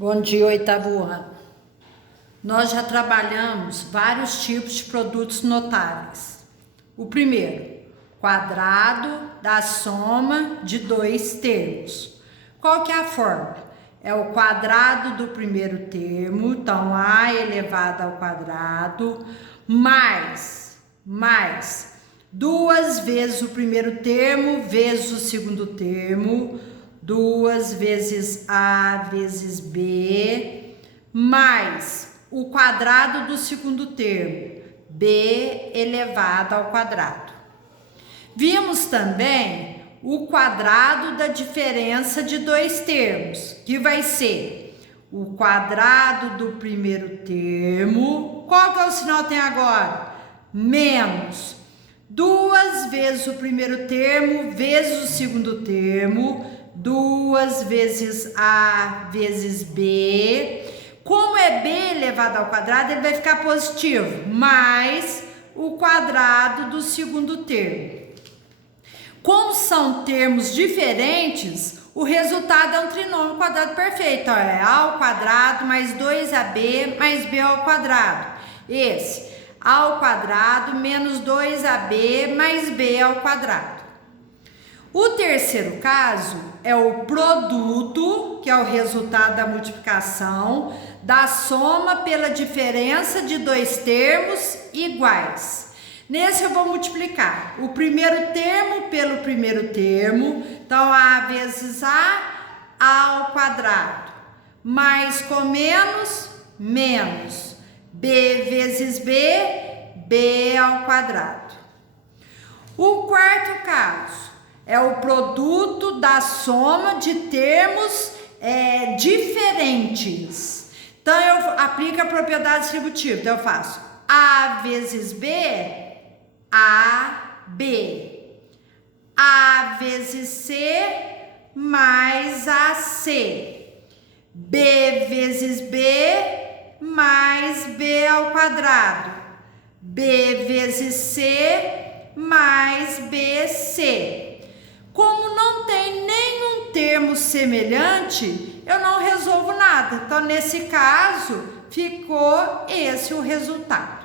Bom dia, oitavo ano. Nós já trabalhamos vários tipos de produtos notáveis. O primeiro, quadrado da soma de dois termos. Qual que é a fórmula? É o quadrado do primeiro termo, então a elevado ao quadrado, mais duas vezes o primeiro termo vezes o segundo termo, 2 vezes A vezes B, mais o quadrado do segundo termo, B elevado ao quadrado. Vimos também o quadrado da diferença de dois termos, que vai ser o quadrado do primeiro termo. Qual que é o sinal que tem agora? Menos 2 vezes o primeiro termo vezes o segundo termo, 2 vezes A vezes B. Como é B elevado ao quadrado, ele vai ficar positivo, mais o quadrado do segundo termo. Como são termos diferentes, o resultado é um trinômio quadrado perfeito. É A ao quadrado mais 2AB mais B ao quadrado. Esse, A ao quadrado menos 2AB mais B ao quadrado. O terceiro caso é o produto, que é o resultado da multiplicação, da soma pela diferença de dois termos iguais. Nesse eu vou multiplicar o primeiro termo pelo primeiro termo, então A vezes A ao quadrado, mais com menos, menos, B vezes B, B ao quadrado. O quarto caso é o produto da soma de termos diferentes. Então, eu aplico a propriedade distributiva. Então, eu faço A vezes B, AB. A vezes C, mais AC. B vezes B, mais B ao quadrado. B vezes C, mais BC. Como não tem nenhum termo semelhante, eu não resolvo nada. Então, nesse caso, ficou esse o resultado.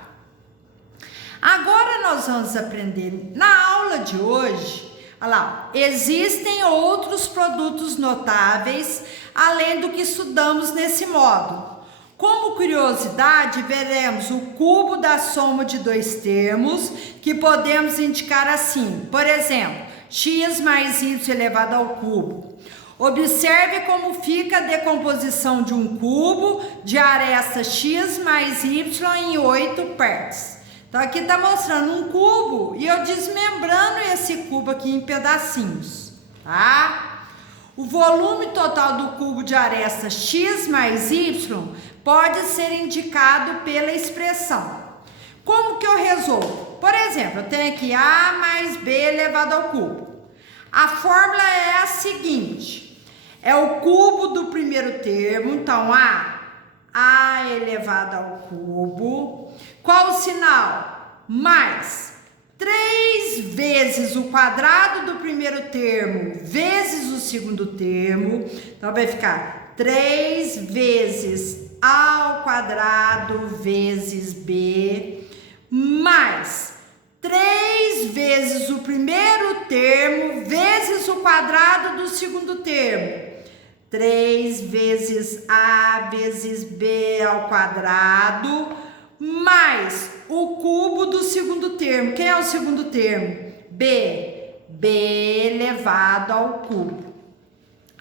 Agora, nós vamos aprender na aula de hoje, olha lá, existem outros produtos notáveis, além do que estudamos nesse módulo. Como curiosidade, veremos o cubo da soma de dois termos, que podemos indicar assim, por exemplo, x mais y elevado ao cubo. Observe como fica a decomposição de um cubo de aresta x mais y em 8 partes. Então, aqui está mostrando um cubo e eu desmembrando esse cubo aqui em pedacinhos, tá? O volume total do cubo de aresta x mais y pode ser indicado pela expressão. Como que eu resolvo? Por exemplo, eu tenho aqui A mais B elevado ao cubo. A fórmula é a seguinte, é o cubo do primeiro termo, então A elevado ao cubo. Qual o sinal? Mais 3 vezes o quadrado do primeiro termo vezes o segundo termo. Então, vai ficar 3 vezes A ao quadrado vezes B, mais 3 vezes o primeiro termo vezes o quadrado do segundo termo. 3 vezes A vezes B ao quadrado, mais o cubo do segundo termo. Quem é o segundo termo? B. B elevado ao cubo.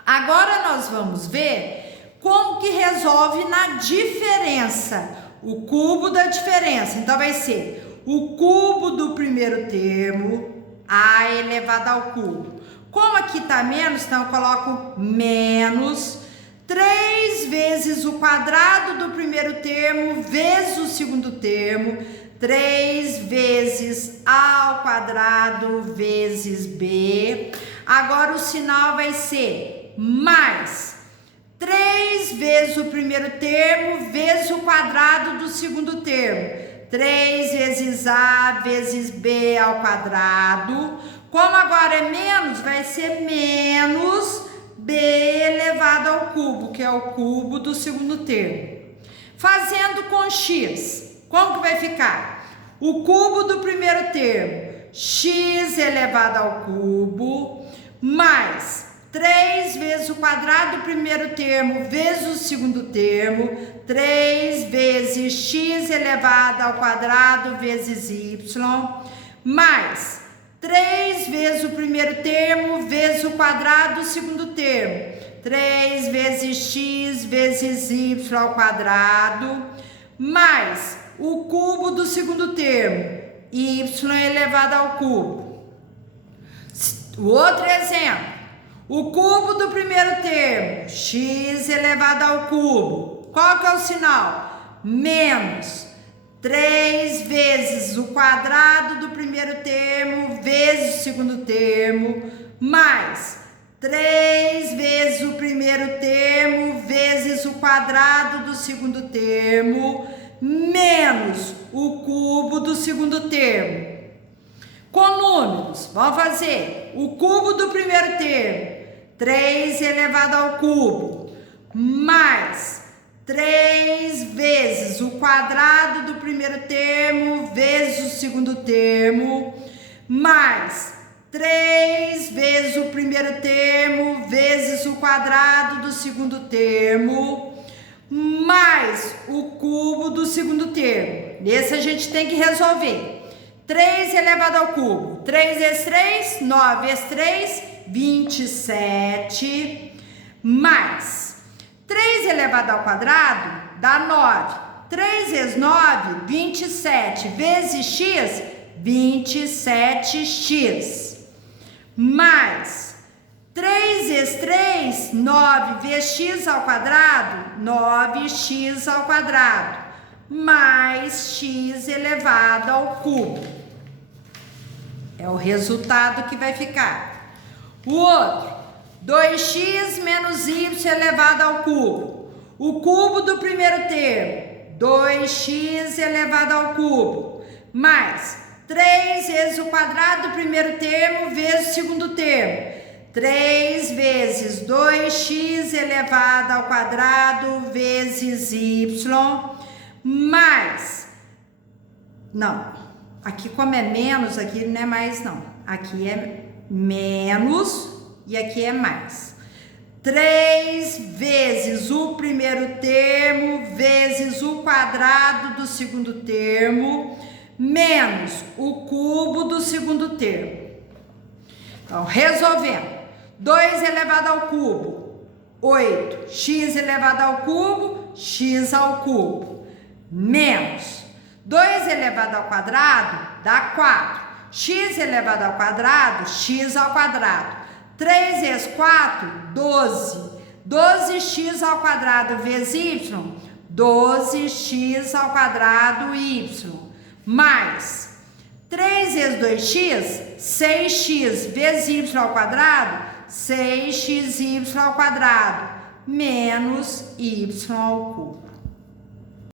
Agora nós vamos ver como que resolve na diferença. O cubo da diferença. Então, vai ser o cubo do primeiro termo, A elevado ao cubo. Como aqui está menos, então eu coloco menos 3 vezes o quadrado do primeiro termo vezes o segundo termo, 3 vezes A ao quadrado vezes B. Agora o sinal vai ser mais 3 vezes o primeiro termo vezes o quadrado do segundo termo. 3 vezes A vezes B ao quadrado. Como agora é menos, vai ser menos b elevado ao cubo, que é o cubo do segundo termo. Fazendo com x, como que vai ficar? O cubo do primeiro termo, x elevado ao cubo, mais 3 vezes o quadrado do primeiro termo vezes o segundo termo, 3 vezes x elevado ao quadrado vezes y, mais 3 vezes o primeiro termo vezes o quadrado do segundo termo, 3 vezes x vezes y ao quadrado, mais o cubo do segundo termo, y elevado ao cubo. O outro exemplo, o cubo do primeiro termo, x elevado ao cubo. Qual que é o sinal? Menos 3 vezes o quadrado do primeiro termo vezes o segundo termo, mais 3 vezes o primeiro termo vezes o quadrado do segundo termo, menos o cubo do segundo termo. Com números, vamos fazer o cubo do primeiro termo, 3 elevado ao cubo, mais 3 vezes o quadrado do primeiro termo vezes o segundo termo, mais 3 vezes o primeiro termo vezes o quadrado do segundo termo, mais o cubo do segundo termo. Esse a gente tem que resolver. 3 elevado ao cubo, 3 vezes 3, 9 vezes 3, 27, mais 3 elevado ao quadrado dá 9, 3 vezes 9, 27, vezes x, 27x, mais 3 vezes 3, 9 vezes x ao quadrado, 9x ao quadrado, mais x elevado ao cubo. É o resultado que vai ficar. O outro, 2x menos y elevado ao cubo. O cubo do primeiro termo, 2x elevado ao cubo, mais 3 vezes o quadrado do primeiro termo vezes o segundo termo. 3 vezes 2x elevado ao quadrado vezes y, mais, não, aqui como é menos, aqui não é mais não, aqui é menos e aqui é mais. 3 vezes o primeiro termo vezes o quadrado do segundo termo, menos o cubo do segundo termo. Então, resolvendo, 2 elevado ao cubo, 8, x elevado ao cubo, x ao cubo, menos 2 elevado ao quadrado dá 4, x elevado ao quadrado, x ao quadrado, 3 vezes 4, 12, 12x ao quadrado vezes y, 12x ao quadrado y, mais 3 vezes 2x, 6x vezes y ao quadrado, 6xy ao quadrado, menos y ao cubo.